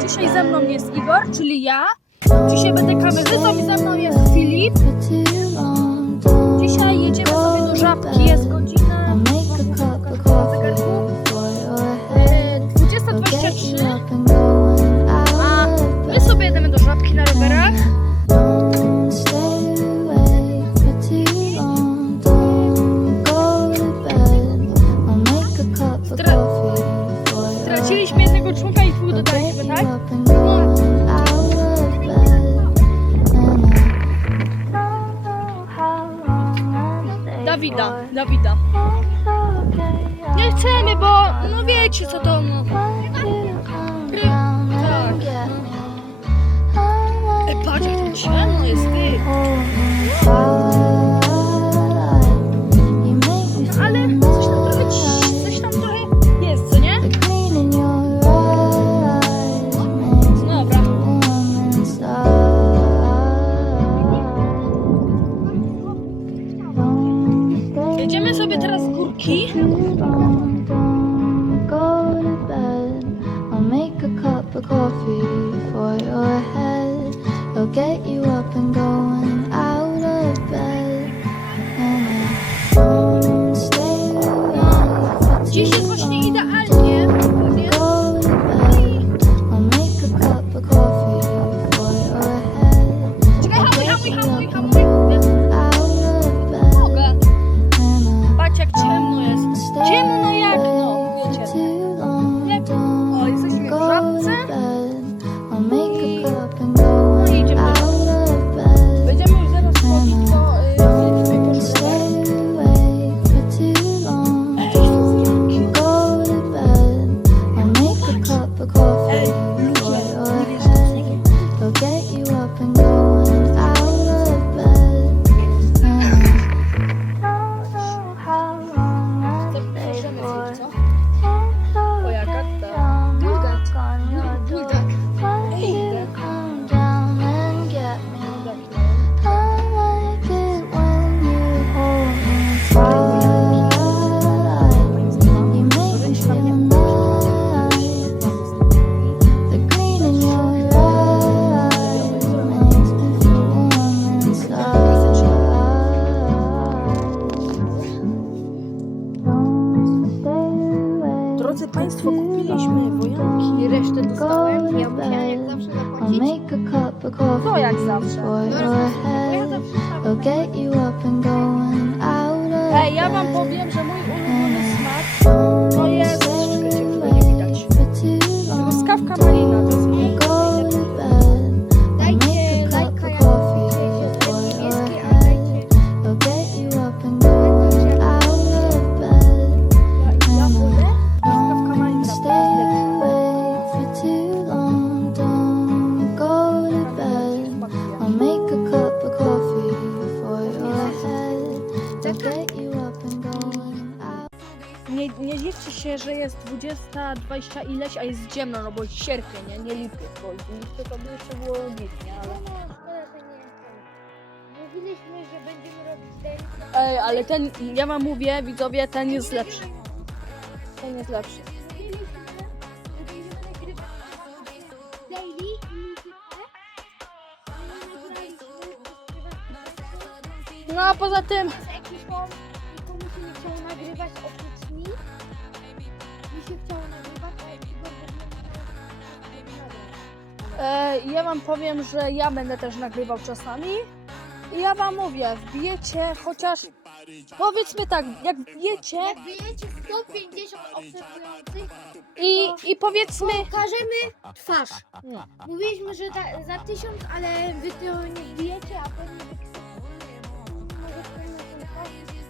Dzisiaj ze mną jest Igor, czyli ja. Dzisiaj będę kamerzystą i ze mną jest Filip. Dzisiaj jedziemy sobie do Żabki, jest Dawida, Dawida. Nie chcemy, bo no wiecie co to no. Tak. E, patrz jak to sobie teraz cup of Coffee for your head. It'll get you up and going I'll get you up and go. Nie, nie dziwcie się, że jest 20, 20 ileś, a jest ciemno, no bo sierpień, nie, nie lipiec, bo lipce to by jeszcze było nic, nie, ale... No, szkoda, że nie ten. Mówiliśmy, że będziemy robić ten. Ej, ale ten, ja wam mówię, widzowie, ten jest lepszy. Ten jest lepszy. Mówiliśmy, że będziemy nagrywać daily muzykę. ale nie nagraliśmy prywatnego No a poza tym, z ekipą. Nikomu się nie chciało nagrywać. Mi się chciało nagrywać, e, ja wam powiem, że ja będę też nagrywał czasami. I ja wam mówię, wbijecie chociaż, powiedzmy tak, jak wbijecie Jak wyjecie 150 obserwujących, i, i powiedzmy... pokażemy twarz. No. Mówiliśmy, że ta, za tysiąc, ale wy to nie wbijecie, a pewnie może chcemy ten twarz.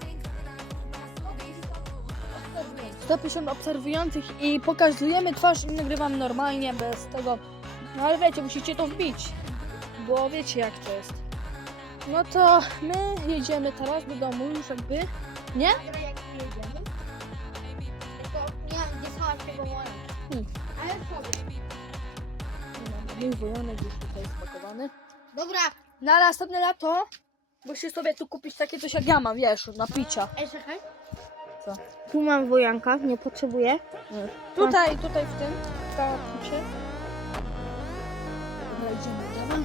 150 obserwujących i pokazujemy twarz i nagrywam normalnie, bez tego. No ale wiecie, musicie to wbić, bo wiecie jak to jest. No to my jedziemy teraz do domu już jakby, nie? Dobra, jak jedziemy. Tylko nie gdzie schować tego moja. Hmm. Ale sobie. Mój wojanek już tutaj spakowany. Dobra, Na następne lato musisz sobie tu kupić takie coś jak ja mam, wiesz, na picia. ej, czekaj. Co? Tu mam wojanka, nie potrzebuję. Tutaj, tutaj w tym. Tam się. Dobra, idziemy. Dobra.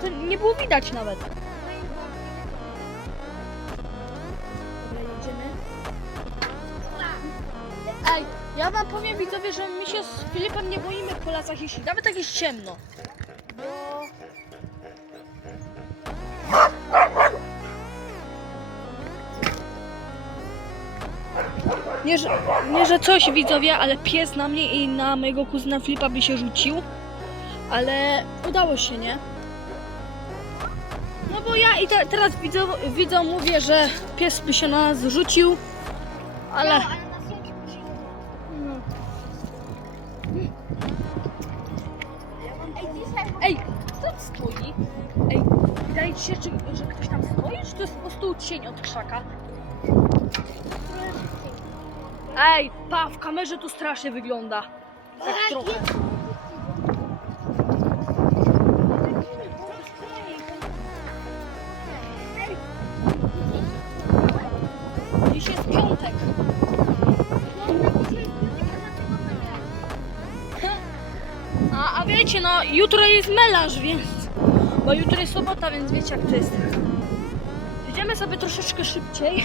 To nie było widać nawet. Dobra. Ej, ja wam powiem widzowie, że my się z Filipem nie boimy po lasach, jeśli nawet tak jest ciemno. Nie że, nie, że coś widzowie, ale pies na mnie i na mojego kuzyna Filipa by się rzucił. Ale udało się, nie? No bo ja i te, teraz widzą, widzą mówię, że pies by się na nas rzucił. Ale... No. Ej, kto tam stoi? Ej, wydaje ci się, czy, że ktoś tam stoi, czy to jest po prostu cień od krzaka? Ej, pa, w kamerze to strasznie wygląda. Tak trochę. Dziś jest piątek. A, a wiecie, no jutro jest melarz, więc... Bo jutro jest sobota, więc wiecie jak to jest. Jedziemy sobie troszeczkę szybciej.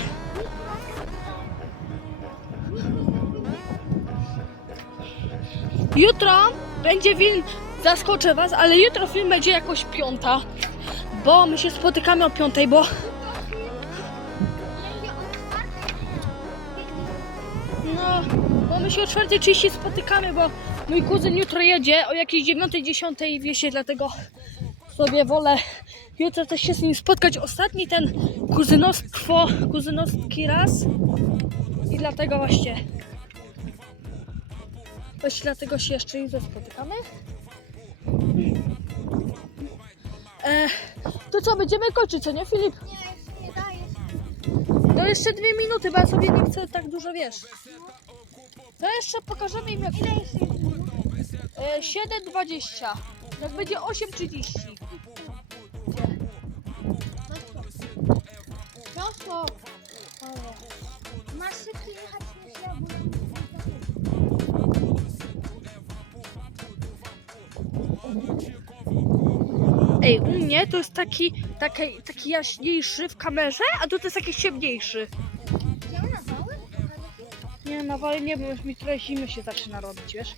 Jutro będzie film, zaskoczę was, ale jutro film będzie jakoś piąta. Bo my się spotykamy o piątej, bo... No, bo my się o 4.30 spotykamy, bo mój kuzyn jutro jedzie o jakiejś 9.10 wiesie, dlatego sobie wolę jutro też się z nim spotkać. Ostatni ten kuzynostwo, kuzynostki raz i dlatego właśnie właśnie dlatego się jeszcze jutro spotykamy. E, to co, będziemy kończyć, co nie Filip? nie dajesz. No jeszcze dwie minuty, bo ja sobie nie chcę tak dużo, wiesz. To jeszcze pokażemy im jak... Ile jest e, 7.20. Jak będzie 8.30. Prosto. Masz szybciej jechać Ej, u mnie to jest taki, taki, taki jaśniejszy w kamerze, a tu to jest jakiś ciemniejszy. Nie, na wale nie, bo już mi trochę zimy się zaczyna robić, wiesz?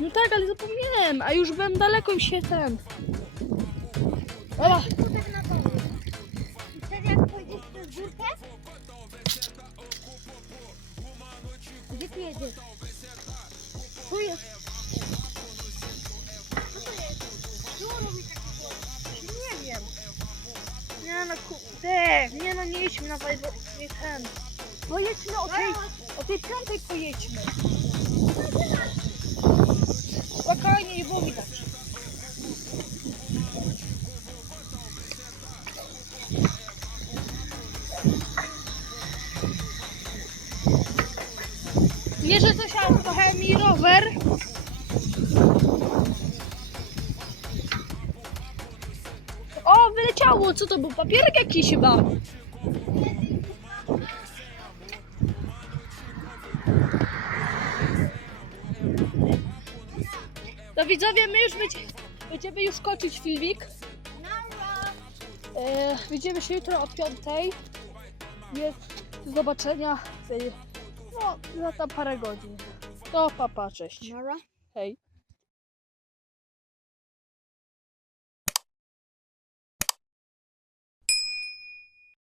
No tak, ale zapomniałem, a już byłem daleko i się ten... Ola? Gdzie ty jedziesz? Tu jest. Nie no, jedźmy na wale, bo nie ten. Pojedźmy o tej, o tej piątej pojedźmy. Spokojnie, nie było widać. Że coś, ale trochę mi rower. O, wyleciało! Co to był? Papierek jakiś chyba. No widzowie, my już będzie, będziemy już kończyć filmik. E, widzimy się jutro o 5. Więc do zobaczenia. w- No, za tam parę godzin. To papa, cześć. Nara. Hej.